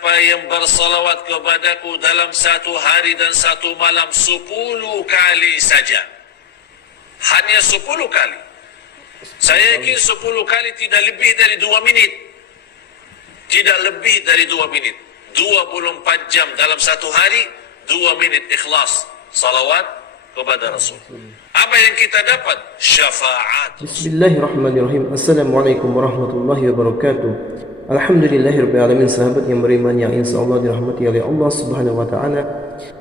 siapa yang bersalawat kepadaku dalam satu hari dan satu malam 10 kali saja. Hanya 10 kali. Saya yakin 10 kali tidak lebih dari 2 menit. Tidak lebih dari 2 menit. 24 jam dalam satu hari, 2 menit ikhlas salawat kepada Rasul. Apa yang kita dapat? Syafaat. Bismillahirrahmanirrahim. Assalamualaikum warahmatullahi wabarakatuh. Alhamdulillahirrahmanirrahim. Sahabat yang beriman yang insyaAllah dirahmati oleh Allah subhanahu wa ta'ala,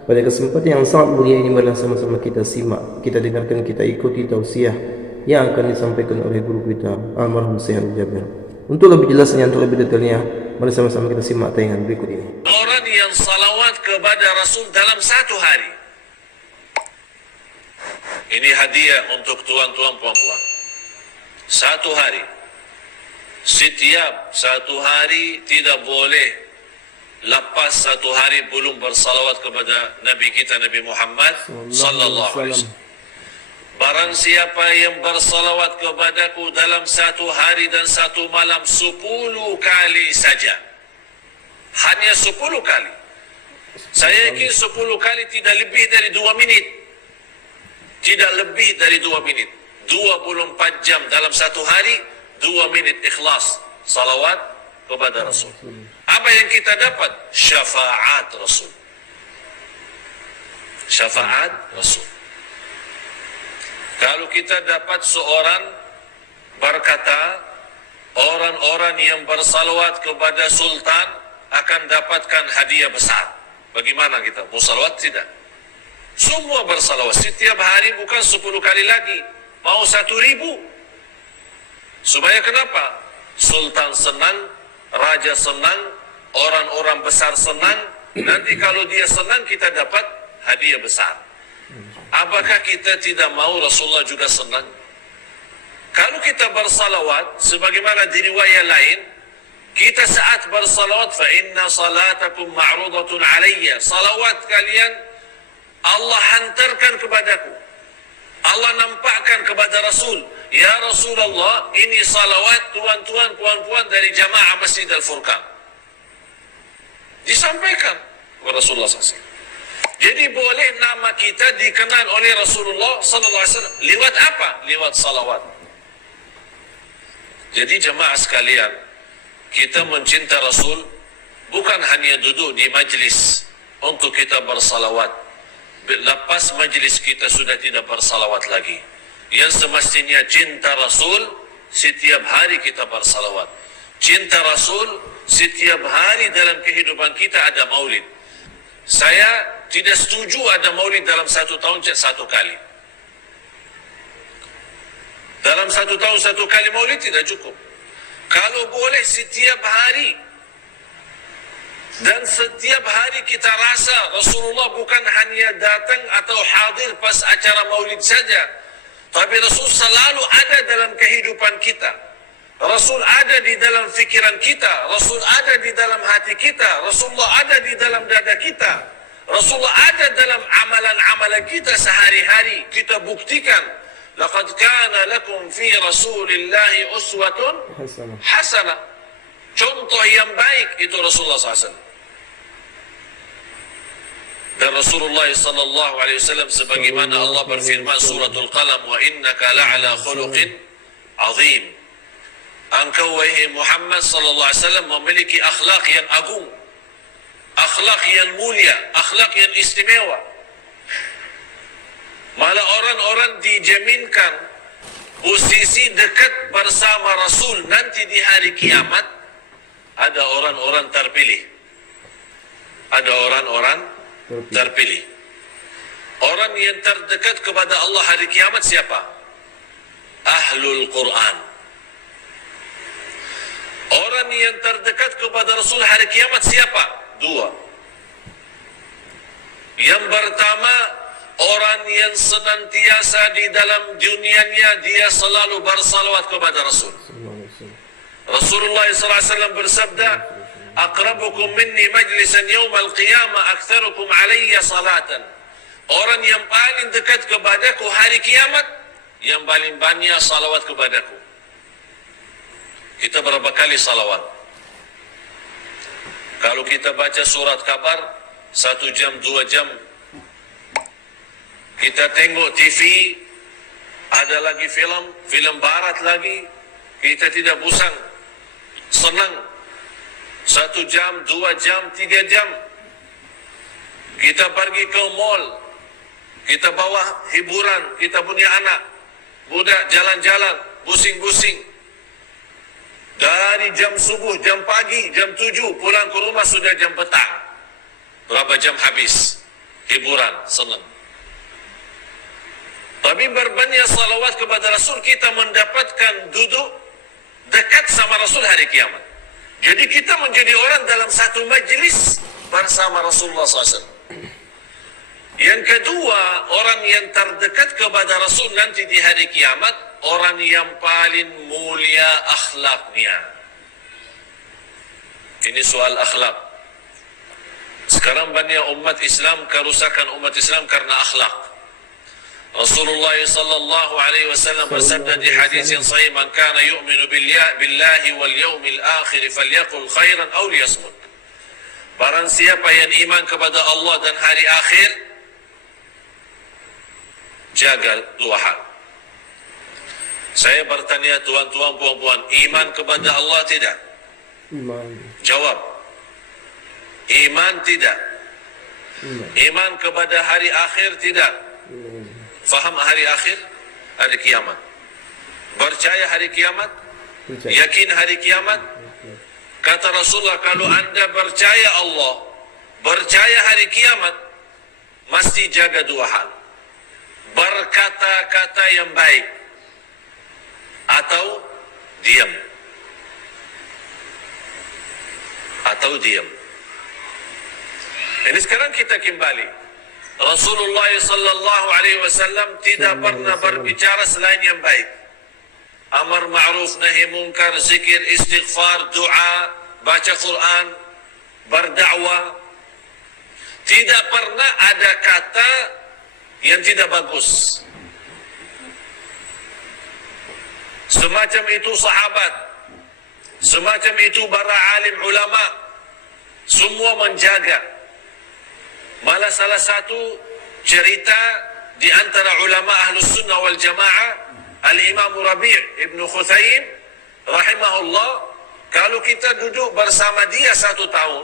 pada kesempatan yang sangat mulia ini, marilah sama-sama kita simak, kita dengarkan, kita ikuti tausiah yang akan disampaikan oleh guru kita almarhum Syekh Al-Jabir. Untuk lebih jelasnya, untuk lebih detailnya, mari sama-sama kita simak tayangan berikut ini. Orang yang salawat kepada Rasul dalam satu hari, ini hadiah untuk tuan-tuan puan-puan. Satu hari, setiap satu hari tidak boleh lepas satu hari belum bersalawat kepada Nabi kita Nabi Muhammad sallallahu alaihi wasallam. Barang siapa yang bersalawat kepadaku dalam satu hari dan satu malam 10 kali saja. Hanya 10 kali. Saya yakin 10 kali tidak lebih dari 2 menit. Tidak lebih dari 2 menit. 24 jam dalam satu hari, 2 menit ikhlas salawat kepada Rasul. Apa yang kita dapat? Syafaat Rasul. Syafaat Rasul. Kalau kita dapat seorang berkata, orang-orang yang bersalawat kepada Sultan akan dapatkan hadiah besar. Bagaimana kita? Mau salawat tidak? Semua bersalawat setiap hari, bukan 10 kali lagi. Mau 1.000. Supaya kenapa? Sultan senang, raja senang, orang-orang besar senang. Nanti kalau dia senang, kita dapat hadiah besar. Apakah kita tidak mau Rasulullah juga senang? Kalau kita bersalawat, sebagaimana di riwayat lain, kita saat bersalawat, fa inna salatakum ma'rudatun alayya. Salawat kalian Allah hantarkan kepadaku. Allah nampakkan kepada Rasul, ya Rasulullah, ini salawat tuan-tuan, puan-puan dari jamaah Masjid Al-Furqan. Disampaikan kepada Rasulullah SAW. Jadi boleh nama kita dikenal oleh Rasulullah sallallahu alaihi wasallam lewat apa? Lewat salawat. Jadi jemaah sekalian, kita mencinta Rasul bukan hanya duduk di majlis untuk kita bersalawat. Lepas majlis kita sudah tidak bersalawat lagi. Yang semestinya cinta Rasul, setiap hari kita bersalawat. Cinta Rasul, setiap hari dalam kehidupan kita ada maulid. Saya tidak setuju ada maulid dalam satu tahun satu kali. Dalam satu tahun satu kali maulid tidak cukup. Kalau boleh setiap hari, dan setiap hari kita rasa Rasulullah bukan hanya datang atau hadir pas acara maulid saja, tapi Rasul selalu ada dalam kehidupan kita. Rasul ada di dalam fikiran kita, Rasul ada di dalam hati kita, Rasulullah ada di dalam dada kita, Rasulullah ada dalam amalan-amalan kita sehari-hari. Kita buktikan, laqad kana lakum fi Rasulillahi uswatun hasanah. Contoh yang baik itu Rasulullah SAW. Dan Rasulullah sallallahu alaihi wasallam sebagaimana Allah berfirman suratul Qalam, wa innaka la'ala khuluqin azim. Engkau wahai Muhammad sallallahu alaihi wasallam memiliki akhlak yang agung, akhlak yang mulia, akhlak yang istimewa. Malah orang-orang dijaminkan posisi dekat bersama Rasul nanti di hari kiamat. Ada orang-orang terpilih. Ada orang-orang terpilih. Orang yang terdekat kepada Allah hari kiamat siapa? Ahlul Quran. Orang yang terdekat kepada Rasul hari kiamat siapa? Dua. Yang pertama, orang yang senantiasa di dalam dunianya dia selalu bersalawat kepada Rasul. Rasulullah SAW bersabda, aqrabukum minni majlisan yawmal qiyamah aktsarukum alayya salatan. Orang yang paling dekat kepadaku hari kiamat, yang paling banyak salawat kepadaku. Kita berapa kali salawat? Kalau kita baca surat kabar 1 jam 2 jam, kita tengok TV, ada lagi film barat lagi, kita tidak bosan, senang. 1 jam, 2 jam, 3 jam. Kita pergi ke mall, kita bawa hiburan, kita punya anak, budak jalan-jalan, busing-busing. Dari jam subuh, jam pagi, jam 7, pulang ke rumah sudah jam petang. Berapa jam habis? Hiburan, senang. Tapi berbanyak salawat kepada Rasul, kita mendapatkan duduk dekat sama Rasul hari kiamat. Jadi kita menjadi orang dalam satu majlis bersama Rasulullah SAW. Yang kedua, orang yang terdekat kepada Rasul nanti di hari kiamat, orang yang paling mulia akhlaknya. Ini soal akhlak. Sekarang banyak umat Islam, kerusakan umat Islam karena akhlak. Rasulullah sallallahu alaihi wasallam bersabda di hadis yang sahih, "Man kana yu'minu billahi wal yawmil akhir falyaqul khairan aw liyasmut." Barang siapa yang iman kepada Allah dan hari akhir, jaga dua hal. Saya bertanya tuan-tuan, puan-puan, iman kepada Allah tidak? Iman. Jawab. Iman tidak. Iman kepada hari akhir tidak. Faham hari akhir? Hari kiamat. Percaya hari kiamat? Yakin hari kiamat? Kata Rasulullah, kalau anda percaya Allah, percaya hari kiamat, mesti jaga dua hal. Berkata-kata yang baik atau diam. Atau diam. Ini sekarang kita kembali. Rasulullah sallallahu alaihi wasallam tidak pernah berbicara selain yang baik. Amar ma'ruf nahi munkar, zikir, istighfar, doa, baca Quran, berdakwah. Tidak pernah ada kata yang tidak bagus. Semacam itu sahabat, semacam itu para alim ulama, semua menjaga. Malah salah satu cerita di antara ulama Ahlus Sunnah wal Jamaah, Al-Imam Rabi' Ibn Khuthaim rahimahullah, kalau kita duduk bersama dia 1 tahun,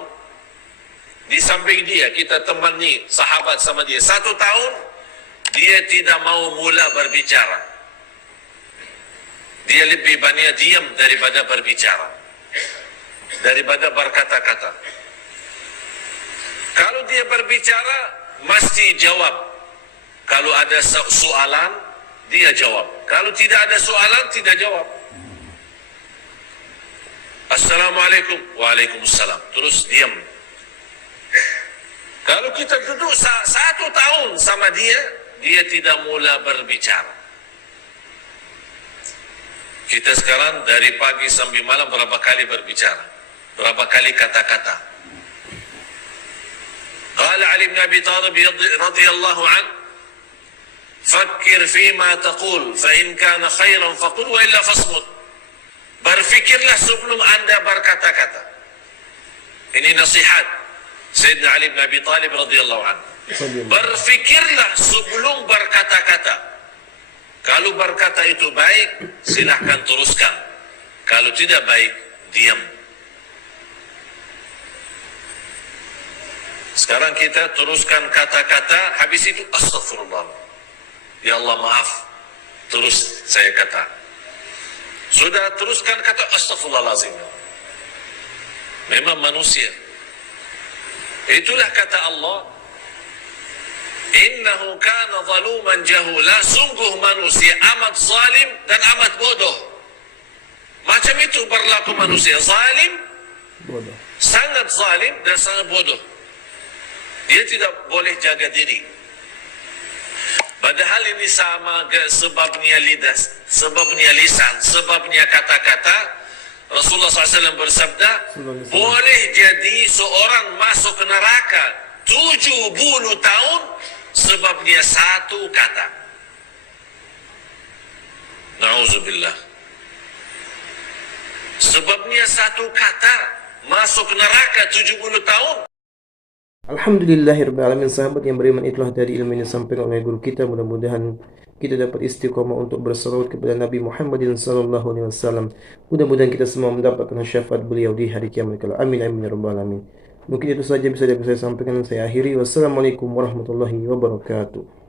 di samping dia, kita temani sahabat sama dia 1 tahun, dia tidak mau mula berbicara. Dia lebih banyak diam daripada berbicara, daripada berkata-kata. Kalau dia berbicara, mesti jawab. Kalau ada soalan, dia jawab. Kalau tidak ada soalan, tidak jawab. Assalamualaikum. Waalaikumsalam. Terus diam. Kalau kita duduk 1 tahun sama dia, dia tidak mula berbicara. Kita sekarang dari pagi sampai malam berapa kali berbicara? Berapa kali kata-kata? قال علي بن أبي طالب رضي الله عنه فكر فيما تقول فإن كان خيرا فقل وإلا فاصمت. Berfikirlah sebelum anda berkata-kata. Ini nasihat Sayyidina Ali bin Abi Talib radhiyallahu anhu. Berfikirlah sebelum berkata-kata. Kalau berkata itu baik, silahkan teruskan. Kalau tidak baik, diam. Sekarang kita teruskan kata-kata, habis itu astagfirullah. Ya Allah maaf. Terus saya kata. Sudah teruskan kata astagfirullahalazim. Memang manusia. Itulah kata Allah. Innahu kana zaluman jahula. Sungguh manusia amat zalim dan amat bodoh. Macam itu berlaku manusia. Zalim, bodoh. Sangat zalim dan sangat bodoh. Dia tidak boleh jaga diri. Padahal ini sama sebabnya lidah, sebabnya lisan, sebabnya kata-kata. Rasulullah SAW bersabda, boleh jadi seorang masuk ke neraka 70 tahun sebabnya satu kata. Na'udzubillah. Sebabnya satu kata masuk neraka 70 tahun. Alhamdulillahirrahmanirrahim. Sahabat yang beriman, itulah tadi ilmu yang disampaikan oleh guru kita. Mudah-mudahan kita dapat istiqomah untuk bersalawat kepada Nabi Muhammadin sallallahu alaihi wasallam. Mudah-mudahan kita semua mendapatkan syafaat beliau di hari kiamat kelak. Amin amin ya rabbal alamin. Mungkin itu saja bisa dapat saya sampaikan dan saya akhiri. Wassalamualaikum warahmatullahi wabarakatuh.